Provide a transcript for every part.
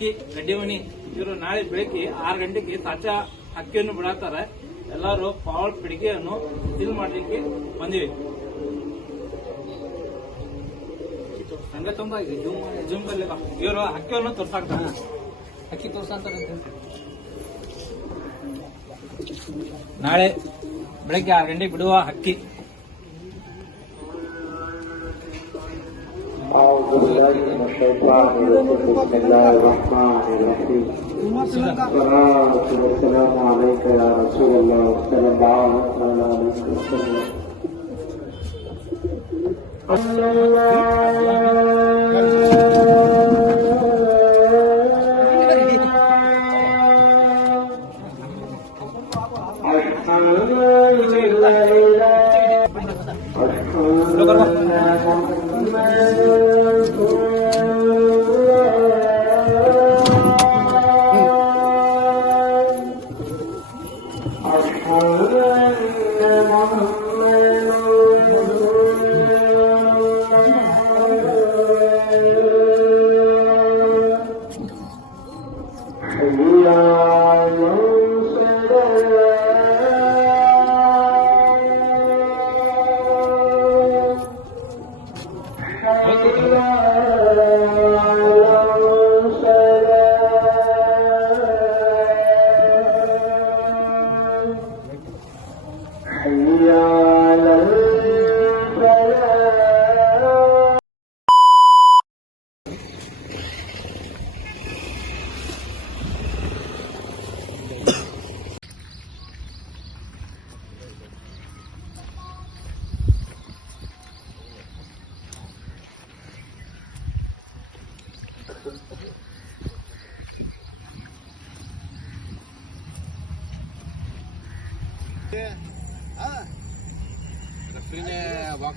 ಹಕ್ಕಿ ಗಡ್ಡಿಮನಿ ಇವರು ನಾಳೆ ಬೆಳಗ್ಗೆ ಆರು ಗಂಟೆಗೆ ತಾಜಾ ಅಕ್ಕಿಯನ್ನು ಬಿಡಾತಾರೆ ಎಲ್ಲರೂ ಪಾವಳ ಪಿಡಿಗೆಯನ್ನು ಸೀಲ್ ಮಾಡ್ಲಿಕ್ಕೆ ಬಂದಿವೆ. ಹಂಗ ತುಂಬ ಜೂಮ್ ಜೂಮ್ ಇವರು ಅಕ್ಕಿಯನ್ನು ತೋರ್ಸಾಕ್ತಾರೆ. ಅಕ್ಕಿ ತೋರ್ಸಂತ ನಾಳೆ ಬೆಳಗ್ಗೆ ಆರು ಗಂಟೆಗೆ ಬಿಡುವ ಹಕ್ಕಿ. الشيطان الرجيم بسم الله الرحمن الرحيم الصلاة والسلام عليك يا رسول الله صلى الله عليه وسلم الحمد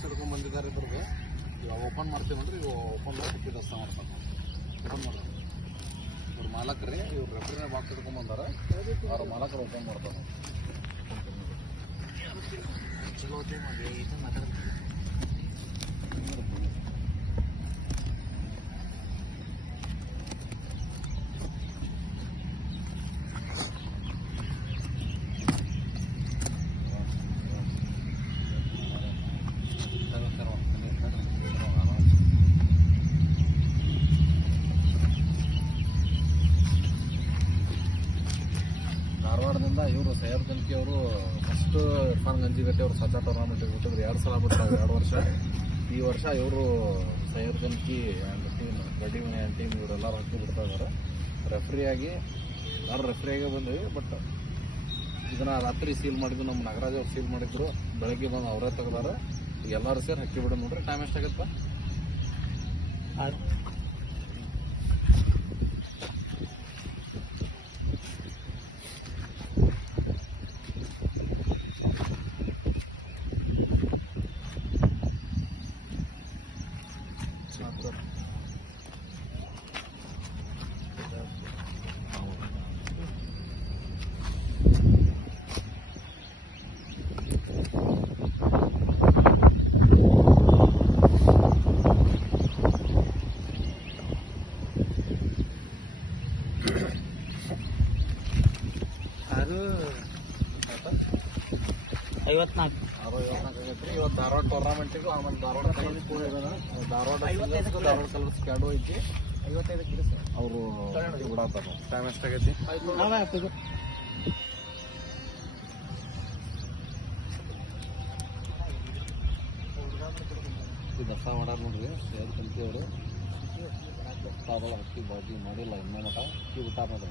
ಬಾಕ್ಸ್ ಹಿಡ್ಕೊಂಡು ಬಂದಿದ್ದಾರೆ ಇದ್ರಿಗೆ ಇವಾಗ ಓಪನ್ ಮಾಡ್ತೀವಿ ಅಂದ್ರೆ ಇವು ಓಪನ್ ಮಾಡಿ ದಸ್ತ ಮಾಡ್ತಾರೆ ಓಪನ್ ಮಾಡ್ತಾರೆ. ಇವ್ರ ಮಾಲಕರೇ, ಇವ್ರು ರೆಫ್ರಿನ ಬಾಕ್ಸ್ ಹಿಡ್ಕೊಂಡು ಬಂದಾರ. ಅವ್ರ ಮಾಲಕರು ಓಪನ್ ಮಾಡ್ತಾರೆ. ಧಾರವಾಡದಿಂದ ಇವರು ಸೈಯದ್ ಕನ್ಕಿ ಅವರು ಫಸ್ಟ್ ಇರ್ಫಾನ್ ಗಂಜಿಗಟ್ಟಿ ಅವರು ಸಚಾ ಟೂರ್ನಮೆಂಟ್ ಬಿಟ್ಟಿದ್ರು. ಎರಡು ಸಲ ಬಿಡ್ತಾರೆ ಎರಡು ವರ್ಷ. ಈ ವರ್ಷ ಇವರು ಸೈಯದ್ ಕನ್ಕಿ ಆ್ಯಂಡ್ ಟೀಮ್ ಗಡ್ಡಿ ಮನೆ ಆ್ಯಂಡ್ ಟೀಮ್ ಇವರೆಲ್ಲರೂ ಹಾಕಿ ಬಿಡ್ತಾ ಇದ್ದಾರೆ ರೆಫ್ರಿಯಾಗಿ ಎಲ್ಲರೂ ರೆಫ್ರಿಯಾಗಿ ಬಂದ್ವಿ ಬಟ್ ಇದನ್ನ ರಾತ್ರಿ ಸೀಲ್ ಮಾಡಿದ್ದು ನಮ್ಮ ನಾಗರಾಜ್ ಅವ್ರು ಸೀಲ್ ಮಾಡಿದ್ರು. ಬೆಳಗ್ಗೆ ಬಂದು ಅವರೇ ತೆಗ್ದಾರ. ಎಲ್ಲರೂ ಸೇರಿ ಹಕ್ಕಿ ಬಿಡೋದು ನೋಡ್ರಿ. ಟೈಮ್ ಎಷ್ಟಾಗತ್ತ? ಅದು ಐವತ್ನಾಲ್ಕು ಐವತ್ನಾಲ್ಕು. ಆಗೈತ್ರಿ ಇವತ್ತು ಧಾರವಾಡ ಟೂರ್ನಮೆಂಟಿಗೂ ಆಮೇಲೆ ಧಾರವಾಡ ಕಲರ್ಸ್ ಕೂಡ ಇದಾರೆ ಧಾರವಾಡ ಧಾರವಾಡ ಕಲರ್ಸ್ ಕ್ಯಾಡು ಐತಿ. ಅವರು ಬಿಡಾತಾರ ಟೈಮ್ ಎಷ್ಟಾಗೈತಿ? ಈ ದಸ ಮಾಡಾರ ನೋಡ್ರಿ. ಯಾರು ಕಲ್ತಿಯವರು ದಸರಾದೊಳಗೆ ಹಕ್ಕಿ ಬಾಜಿ ಮಾಡಿಲ್ಲ ಇನ್ನೇ ಮಟ ಅಕ್ಕಿ ಬಿಟ್ಟಾರ ನೋಡ್ರಿ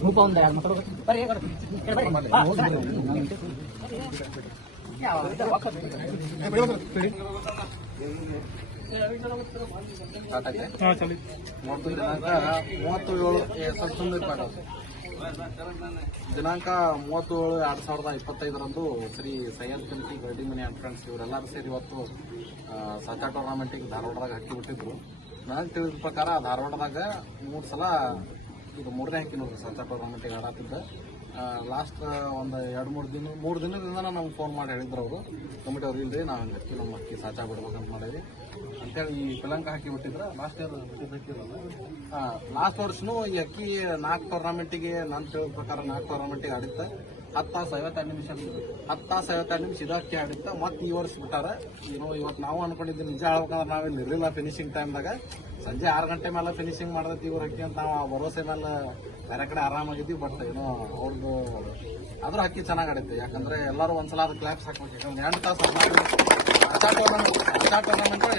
ಭೂಪ ಒಂದ ಎರಡು ಮಕ್ಕಳು ಬರ್ರಿ ದಿನಾಂಕ ಮೂವತ್ತು ಏಳು ಪಾಠ ದಿನಾಂಕ ಮೂವತ್ತು ಏಳು ಎರಡ್ ಸಾವಿರದ ಇಪ್ಪತ್ತೈದರಂದು ಶ್ರೀ ಸೈಯದ್ ಕಮಿಟಿ ಗರ್ಡಿ ಮನೆ ಅಂಡ್ ಫ್ರೆಂಡ್ಸ್ ಇವರೆಲ್ಲರೂ ಸೇರಿ ಇವತ್ತು ಸಾಚಾ ಟೂರ್ನಮೆಂಟಿಗೆ ಧಾರವಾಡದಾಗ ಹಾಕಿ ಬಿಟ್ಟಿದ್ರು. ನನಗೆ ತಿಳಿದ ಪ್ರಕಾರ ಧಾರವಾಡದಾಗ ಮೂರು ಸಲ, ಇದು ಮೂರನೇ ಹಾಕಿ ನೋಡ್ರಿ ಸಾಚಾ ಟೂರ್ನಮೆಂಟಿಗೆ ಆಡತ್ತಿದ್ದ. ಲಾಸ್ಟ್ ಒಂದು ಎರಡು, ಮೂರು ದಿನ ಮೂರು ದಿನದಿಂದ ನಮ್ಗೆ ಫೋನ್ ಮಾಡಿ ಹೇಳಿದ್ರು ಅವರು. ಕಮಿಟಿ ಅವ್ರು ಇಲ್ಲರಿ ನಾವು ಹಂಗೆ ಅಕ್ಕಿ ನಮ್ಮ ಅಕ್ಕಿ ಸಾಚಾ ಬಿಡ್ಬೇಕಂತ ಮಾಡೀವಿ ಅಂತೇಳಿ ಈ ಪಿಲಂಕ ಹಾಕಿ ಬಿಟ್ಟಿದ್ರೆ ಲಾಸ್ಟ್ ಇಯರ್ ಲಾಸ್ಟ್ ವರ್ಷನೂ ಈ ಅಕ್ಕಿ ನಾಲ್ಕು ಟೂರ್ನಮೆಂಟಿಗೆ ನಾನು ತಿಳಿದ ಪ್ರಕಾರ ನಾಲ್ಕು ಟೂರ್ನಮೆಂಟಿಗೆ ಆಡಿತ್ತ ಹತ್ತು ತಾಸು ನಿಮಿಷ ಹತ್ತು ತಾಸು ಐವತ್ತೆರಡು ನಿಮಿಷ ಇದು ಅಕ್ಕಿ ಆಡಿತ್ತ ಮತ್ತೆ ಈ ವರ್ಷ ಬಿಟ್ಟಾರ ಏನೋ ಇವತ್ತು ನಾವು ಅನ್ಕೊಂಡಿದ್ದು ನಿಜ ಹೇಳ್ಬೇಕಂದ್ರೆ ನಾವೇನು ಇರಲಿಲ್ಲ ಫಿನಿಶಿಂಗ್ ಟೈಮ್ದಾಗ ಸಂಜೆ ಆರು ಗಂಟೆ ಮೇಲೆ ಫಿನಿಶಿಂಗ್ ಮಾಡದೈತಿ ಇವ್ರ ಅಕ್ಕಿ ಅಂತ ನಾವು ಭರೋಸೆ ಮೇಲೆ ಬೇರೆ ಕಡೆ ಆರಾಮಾಗಿದ್ವಿ ಬಟ್ ಏನೋ ಅವ್ರದ್ದು ಆದ್ರೂ ಅಕ್ಕಿ ಚೆನ್ನಾಗಿ ಆಡೈತೆ ಯಾಕಂದ್ರೆ ಎಲ್ಲರೂ ಒಂದ್ಸಲ ಅದು ಕ್ಲಾಪ್ಸ್ ಹಾಕ್ಬೇಕು. ಯಾಕಂದ್ರೆ ಎಂಟು ತಾಸು ಹದಿನಾರು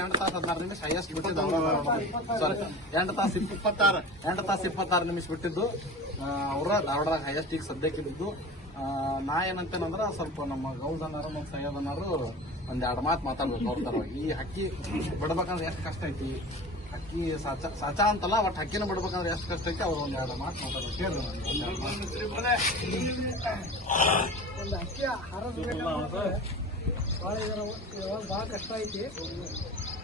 ಎಂಟು ತಾಸು ಹದಿನಾರು ನಿಮಿಷ ಹೈಯೆಸ್ಟ್ ಬಿಟ್ಟಿದ್ದು ಸಾರಿ ಎಂಟು ತಾಸು ಇಪ್ಪತ್ತಾರು ಎಂಟು ತಾಸು ಇಪ್ಪತ್ತಾರು ನಿಮಿಷ ಬಿಟ್ಟಿದ್ದು ಅವರ ಧಾರವಾಡದಾಗ ಹೈಯೆಸ್ಟ್ ಈಗ ಸದ್ಯಕ್ಕೆ ಇದ್ದಿದ್ದು ಆ, ನಾ ಏನಂತೇನಂದ್ರ ಸ್ವಲ್ಪ ನಮ್ಮ ಗೌಸ್ ಅನ್ನಾರು ಮತ್ತು ಸಯ್ಯದನರು ಒಂದ್ ಎರಡು ಮಾತು ಮಾತಾಡ್ಬೇಕು ಅವ್ರ ಈ ಹಕ್ಕಿ ಬಿಡ್ಬೇಕಂದ್ರೆ ಎಷ್ಟು ಕಷ್ಟ ಐತಿ? ಹಕ್ಕಿ ಸಚ, ಸಾಚ ಅಂತಲ್ಲ ಒಟ್ಟು ಹಕ್ಕಿನ ಬಿಡ್ಬೇಕಂದ್ರೆ ಎಷ್ಟು ಕಷ್ಟ ಐತಿ? ಅವ್ರು ಒಂದ್ ಎರಡು ಮಾತು ಮಾತಾಡ್ಬೇಕು. ಹೇಳಿ. ಒಂದು ಹಕ್ಕಿ ಭಾಳ ಕಷ್ಟ ಐತಿ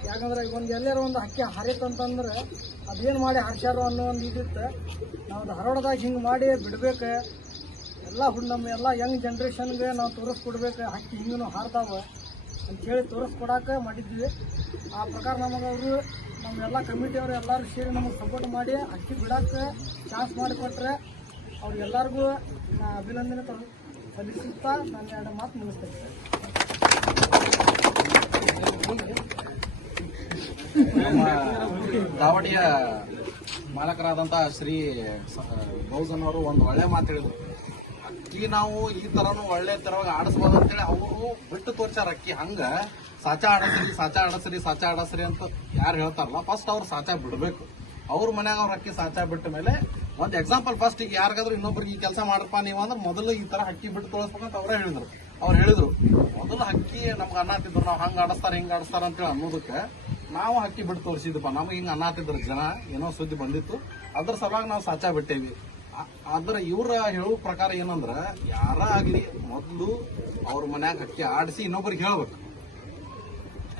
ಯಾಕಂದ್ರೆ ಈಗ ಒಂದು ಎಲ್ಲಾರ ಒಂದು ಹಕ್ಕಿ ಹರಿತಂತಂದ್ರೆ ಅದೇನು ಮಾಡಿ ಹಾರ್ಸ್ಯಾರು ಅನ್ನೋ ಒಂದು ಇದಿತ್ತು. ನಾವು ಧಾರವಾಡದಾಗ ಹಿಂಗೆ ಮಾಡಿ ಬಿಡ್ಬೇಕು. ಎಲ್ಲ ಹುಡ್ ನಮ್ಮ ಎಲ್ಲ ಯಂಗ್ ಜನ್ರೇಷನ್ಗೆ ನಾವು ತೋರಿಸ್ಕೊಡ್ಬೇಕು, ಹಕ್ಕಿ ಹಿಂಗೂ ಹಾರ್ತಾವ ಅಂಥೇಳಿ ತೋರಿಸ್ಕೊಡಕ್ಕೆ ಮಾಡಿದ್ವಿ. ಆ ಪ್ರಕಾರ ನಮಗೆ ಅವರು ನಮ್ಮೆಲ್ಲ ಕಮಿಟಿಯವರು ಎಲ್ಲರೂ ಸೇರಿ ನಮಗೆ ಸಪೋರ್ಟ್ ಮಾಡಿ ಅಕ್ಕಿ ಬಿಡಕ್ಕೆ ಚಾನ್ಸ್ ಮಾಡಿಕೊಟ್ರೆ ಅವ್ರಿಗೆಲ್ಲರಿಗೂ ನಾ ಅಭಿನಂದನೆ ಸಲ್ಲಿಸುತ್ತಾ ನಾನು ಎರಡು ಮಾತು ಮುಗಿಸ್ತೇನೆ. ದಾವಡಿಯ ಮಾಲಕರಾದಂತ ಶ್ರೀ ಗೌಸನ್ ಅವರು ಒಂದು ಒಳ್ಳೆ ಮಾತು ಹೇಳಿದ್ರು. ಅಕ್ಕಿ ನಾವು ಈ ತರನು ಒಳ್ಳೆ ತರವಾಗಿ ಆಡಿಸ್ಬೋದು ಅಂತೇಳಿ ಅವರು ಬಿಟ್ಟು ತೋರ್ಸ್ಯಾರ ಅಕ್ಕಿ. ಹಂಗ ಸಾಚ ಆಡಸ್ರಿ, ಸಾಚಾ ಆಡಸ್ರಿ, ಸಾಚ ಆಡಸ್ರಿ ಅಂತ ಯಾರು ಹೇಳ್ತಾರಲ್ಲ ಫಸ್ಟ್ ಅವ್ರು ಸಾಚ ಬಿಡಬೇಕು. ಅವ್ರ ಮನ್ಯಾಗ ಅವ್ರ ಅಕ್ಕಿ ಸಾಚ ಬಿಟ್ಟ ಮೇಲೆ ಒಂದು ಎಕ್ಸಾಂಪಲ್ ಫಸ್ಟ್ ಈಗ ಯಾರಿಗಾದ್ರೂ ಇನ್ನೊಬ್ರಿಗೆ ಈ ಕೆಲಸ ಮಾಡಪ್ಪ ನೀವು ಅಂದ್ರೆ ಮೊದಲು ಈ ತರ ಹಕ್ಕಿ ಬಿಟ್ಟು ತೋರಿಸ್ಬೇಕಂತ ಅವರೇ ಹೇಳಿದ್ರು. ಅವ್ರು ಹೇಳಿದ್ರು, ಮೊದಲು ಅಕ್ಕಿ ನಮ್ಗೆ ಅನ್ನಾತಿದ್ರು ನಾವು ಹಂಗೆ ಆಡಿಸ್ತಾರೆ, ಹಿಂಗೆ ಆಡಿಸ್ತಾರ ಅಂತೇಳಿ ಅನ್ನೋದಕ್ಕೆ ನಾವು ಹಕ್ಕಿ ಬಿಟ್ಟು ತೋರಿಸಿದ್ವಪ್ಪ, ನಮ್ಗೆ ಹಿಂಗ ಅನ್ನಾತಿದ್ರು ಜನ. ಏನೋ ಸುದ್ದಿ ಬಂದಿತ್ತು. ಅದ್ರ ಸಲುವಾಗಿ ನಾವು ಸಾಚಾ ಬಿಟ್ಟೇವಿ. ಆದ್ರ ಇವ್ರ ಹೇಳುವ ಪ್ರಕಾರ ಏನಂದ್ರ, ಯಾರ ಆಗ್ಲಿ ಮೊದಲು ಅವ್ರ ಮನ್ಯಾಗ ಹಕ್ಕಿ ಆಡಿಸಿ ಇನ್ನೊಬ್ರಿಗೆ ಹೇಳ್ಬೇಕು.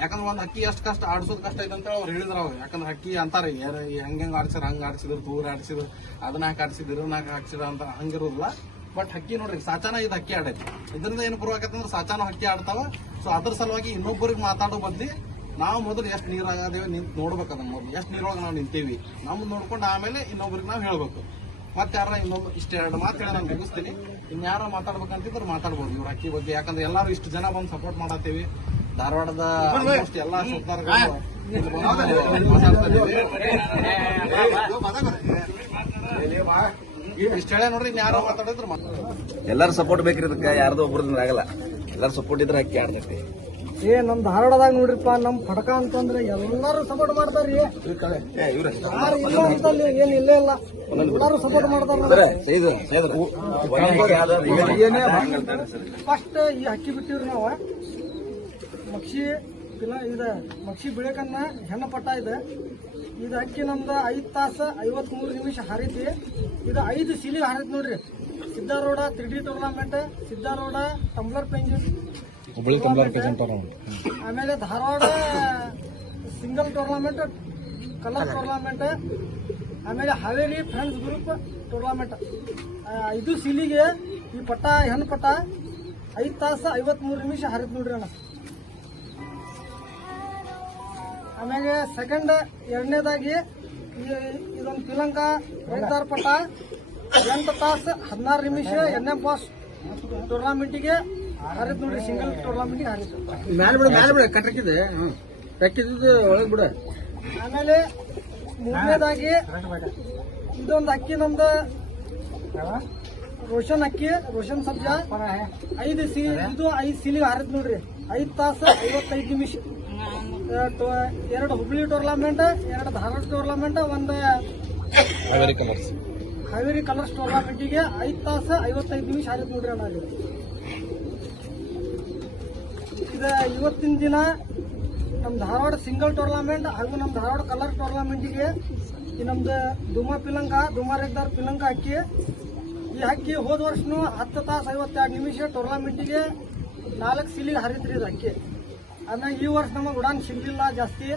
ಯಾಕಂದ್ರೆ ಒಂದು ಹಕ್ಕಿ ಎಷ್ಟು ಕಷ್ಟ ಆಡಿಸೋದ್ ಕಷ್ಟ ಐತೆ ಅಂತ ಅವ್ರು ಹೇಳಿದ್ರು ಅವ್ರು. ಯಾಕಂದ್ರೆ ಹಕ್ಕಿ ಅಂತಾರೆ ಹೆಂಗ್ ಹೆಂಗೆ ಆಡ್ಸಿರ, ಹಂಗ ಆಡ್ಸಿದ್ರು, ದೂರ ಆಡ್ಸಿದ್ರು, ಅದನ್ನ ಹಾಕಿ ಆಡ್ಸಿದ್ರು ನಾಲ್ಕು ಹಾಕಿ ಹಾಕ್ಸಿರ ಅಂತ ಹಂಗಿರೋದಿಲ್ಲ. ಬಟ್ ಹಕ್ಕಿ ನೋಡ್ರಿ, ಸಾಚಾನ ಇದು ಹಕ್ಕಿ ಆಡೈತಿ. ಇದರಿಂದ ಏನು ಪ್ರೂವ್ ಆಕತ್ತಂದ್ರೆ ಸಾಚಾನ ಹಕ್ಕಿ ಆಡ್ತಾವ. ಸೊ ಅದ್ರ ಸಲುವಾಗಿ ಇನ್ನೊಬ್ಬರಿಗೆ ಮಾತಾಡೋ ಬದ್ಲಿ ನಾವು ಮೊದಲು ಎಷ್ಟು ನೀರಾಗದೇವೆ ನಿಂತು ನೋಡ್ಬೇಕು ಅದನ್ನ ಮೊದಲು. ಎಷ್ಟು ನೀರೊಳಗೆ ನಾವು ನಿಂತೀವಿ. ನಮ್ದು ನೋಡ್ಕೊಂಡು ಆಮೇಲೆ ಇನ್ನೊಬ್ರಿಗೆ ನಾವು ಹೇಳ್ಬೇಕು. ಮತ್ತೆ ಯಾರ ಇನ್ನೊಂದು ಇಷ್ಟ ಎರಡು ಮಾತು ನಾನು ಮುಗಿಸ್ತೀನಿ. ಇನ್ಯಾರ ಮಾತಾಡ್ಬೇಕಂತಿದ್ರು ಮಾತಾಡ್ಬೋದು ಇವ್ರ ಅಕ್ಕಿ ಬಗ್ಗೆ. ಯಾಕಂದ್ರೆ ಎಲ್ಲಾರು ಇಷ್ಟು ಜನ ಬಂದು ಸಪೋರ್ಟ್ ಮಾಡತ್ತೀವಿ. ಧಾರವಾಡದ ಎಲ್ಲ ಸುತ್ತಾರ್ಗಳು. ಇಷ್ಟ ಸಪೋರ್ಟ್ ಬೇಕ್ರಿ ಇದಕ್ಕೆ ಯಾರ್ದು ಒಬ್ರದಿಂದ ಆಗಲ್ಲ. ಎಲ್ಲಾರು ಸಪೋರ್ಟ್ ಇದ್ರೆ ಅಕ್ಕಿ ಆಡ್ತೈತಿ. ಏ ನಮ್ಮ ಧಾರವಾಡದಾಗ ನೋಡ್ರಿಪ್ಪ ನಮ್ಮ ಫಡಕ ಅಂತಂದ್ರೆ ಎಲ್ಲರೂ ಸಪೋರ್ಟ್ ಮಾಡ್ತಾರ್ರಿ. ಯಾರು ಇಲ್ಲ ಅಂತಲ್ಲಿ ಏನು ಇಲ್ಲೇ ಇಲ್ಲ. ಎಲ್ಲಾರು ಸಪೋರ್ಟ್ ಮಾಡ್ತಾರ ಫಸ್ಟ್ ಈ ಅಕ್ಕಿ ಬಿಟ್ಟಿವ್ರಿ ನಾವು. ಮಕ್ಷಿ ಇಲ್ಲ ಇದು ಮಕ್ಷಿ ಬೆಳಕನ್ನ ಹೆಣ್ಣ ಪಟ್ಟ ಇದೆ. ಇದು ಅಕ್ಕಿ ನಮ್ದು ಐದು ತಾಸು ಐವತ್ಮೂರು ನಿಮಿಷ ಹರಿತಿ. ಇದು ಐದು ಸಿಲಿ ಹರಿತ್ ನೋಡ್ರಿ. Siddharoodha three D tournament Siddharoodha tumbler ಪೆಂಜಿನ್ ಆಮೇಲೆ Dharwad single tournament colour tournament ಆಮೇಲೆ ಹಾವೇರಿ ಫ್ರೆಂಡ್ಸ್ ಗ್ರೂಪ್ ಟೂರ್ನಮೆಂಟ್ ಇದು ಸಿಲಿಗೆ, ಈ ಪಟ್ಟ ಹೆಣ್ಣು ಪಟ್ಟ, ಐದು ತಾಸು ಐವತ್ಮೂರು ನಿಮಿಷ ಹರಿದ್ ನೋಡ್ರಿ ಅಣ್ಣ. ಆಮೇಲೆ ಸೆಕೆಂಡ್ ಎರಡನೇದಾಗಿ ಇದೊಂದು ಶ್ರೀಲಂಕಾ, ಐದಾರು ಪಟ್ಟ, ಎಂಟು ತಾಸು ಹದಿನಾರು ನಿಮಿಷ ಎನ್ ಎಂ ಪಾಸ್ ಟೂರ್ನಾಮೆಂಟಿಗೆ ಹರಿದ್ ನೋಡಿ ಸಿಂಗಲ್ ಟೂರ್ನಾಮೆಂಟಿಗೆ ಹರಿತು ಮ್ಯಾಲೆ ಬಿಡ ಮ್ಯಾಲ ಬಿಡ ಕಟ್ಟಕಿದೆ ಕಟ್ಟಿದ್ದು ಒಳಗೆ ಬಿಡ. ಆಮೇಲೆ ಮೂರನೇದಾಗಿ ಇದೊಂದು ಅಕ್ಕಿ ನಮ್ದು. ರೋಷನ್ ಅಕ್ಕಿ ರೋಷನ್ ಸಬ್ಜಾ. ಐದು ಸಿ ಇದು ಐದು ಸೀಲಿಗೆ ಹಾರಿದ್ ನೋಡ್ರಿ. ಐದು ತಾಸು ಐವತ್ತೈದು ನಿಮಿಷ. ಎರಡು ಹುಬ್ಳಿ ಟೂರ್ನಾಮೆಂಟ್ ಎರಡು ಧಾರವಾಡ ಟೂರ್ನಾಮೆಂಟ್ ಒಂದು ಹಾವೇರಿ ಕಲರ್ಸ್ ಹಾವೇರಿ ಕಲರ್ಸ್ ಟೂರ್ನಾಮೆಂಟಿಗೆ ಐದು ತಾಸು ಐವತ್ತೈದು ನಿಮಿಷ ಹಾರಿದ್ ನೋಡ್ರಿ ಅಣ್ಣ ಅಲ್ಲಿ ಇದು ಇವತ್ತಿನ ದಿನ ನಮ್ಮ ಧಾರವಾಡ ಸಿಂಗಲ್ ಟೂರ್ನಾಮೆಂಟ್ ಹಾಗೂ ನಮ್ಮ ಧಾರವಾಡ ಕಲರ್ ಟೂರ್ನಾಮೆಂಟಿಗೆ ಈ ನಮ್ದು ದುಮಾ ಪಿಲಂಕ ದುಮಾ ರೆಗ್ದಾರ್ ಪಿಲಂಕ ಅಕ್ಕಿ ಈ ಅಕ್ಕಿ ಹೋದ ವರ್ಷನೂ ಹತ್ತು ತಾಸು ಐವತ್ತೆರಡು ನಿಮಿಷ ಟೂರ್ನಾಮೆಂಟಿಗೆ ನಾಲ್ಕು ಸಿಲಿ ಹರಿದ್ರಿ ಇದು ಅಕ್ಕಿ ಅದನ್ನ ಈ ವರ್ಷ ನಮಗೆ ಉಡಾನ್ ಸಿಗಲಿಲ್ಲ ಜಾಸ್ತಿ.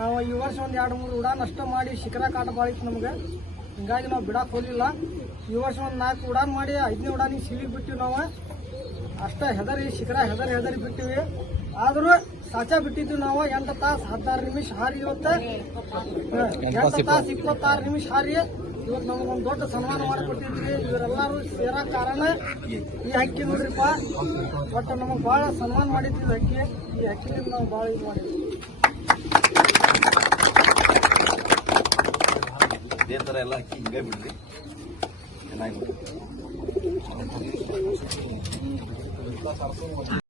ನಾವು ಈ ವರ್ಷ ಒಂದು ಎರಡು ಮೂರು ಉಡಾನ್ ಅಷ್ಟೇ ಮಾಡಿ ಶಿಖರ ಕಾಟ ಬಾಳಿತ್ತು ನಮಗೆ. ಹಿಂಗಾಗಿ ನಾವು ಬಿಡಕ್ಕೆ ಹೋಗಲಿಲ್ಲ. ಈ ವರ್ಷ ಒಂದು ನಾಲ್ಕು ಉಡಾನ್ ಮಾಡಿ ಐದನೇ ಉಡಾನಿಗೆ ಸಿಲಿಗೆ ಬಿಟ್ಟಿವಿ ನಾವು. ಅಷ್ಟೇ ಹೆದರಿ ಶಿಖರ ಹೆದರಿ ಹೆದರಿ ಬಿಟ್ಟಿವಿ. ಆದ್ರೂ ಸಾಚ ಬಿಟ್ಟಿದ್ವಿ ನಾವು ಎಂಟು ತಾಸು ಹದಿನಾರು ನಿಮಿಷ ಹಾರಿ ಇವತ್ತು. ಎಂಟು ತಾಸು ಇಪ್ಪತ್ತಾರು ನಿಮಿಷ ಹಾರಿ. ಇವತ್ತು ನಮಗೊಂದು ದೊಡ್ಡ ಸನ್ಮಾನ ಮಾಡಿಕೊಟ್ಟಿದ್ವಿ. ಇವರೆಲ್ಲರೂ ಸೇರೋ ಕಾರಣ ಈ ಹಕ್ಕಿ ನೋಡ್ರಿಪ್ಪ. ಬಟ್ ನಮಗೆ ಭಾಳ ಸನ್ಮಾನ ಮಾಡಿದ್ವಿ ಈ ಹಕ್ಕಿ. ಈ ಹಕ್ಕಿಲಿಂದ ನಾವು ಭಾಳ ಇದು ಮಾಡಿದ್ವಿ. ಇದೇ ಥರ ಎಲ್ಲ ಅಕ್ಕಿ ಹಿಂಗೆ ಬಿಡ್ರಿ. ಚೆನ್ನಾಗಿ 我操中国人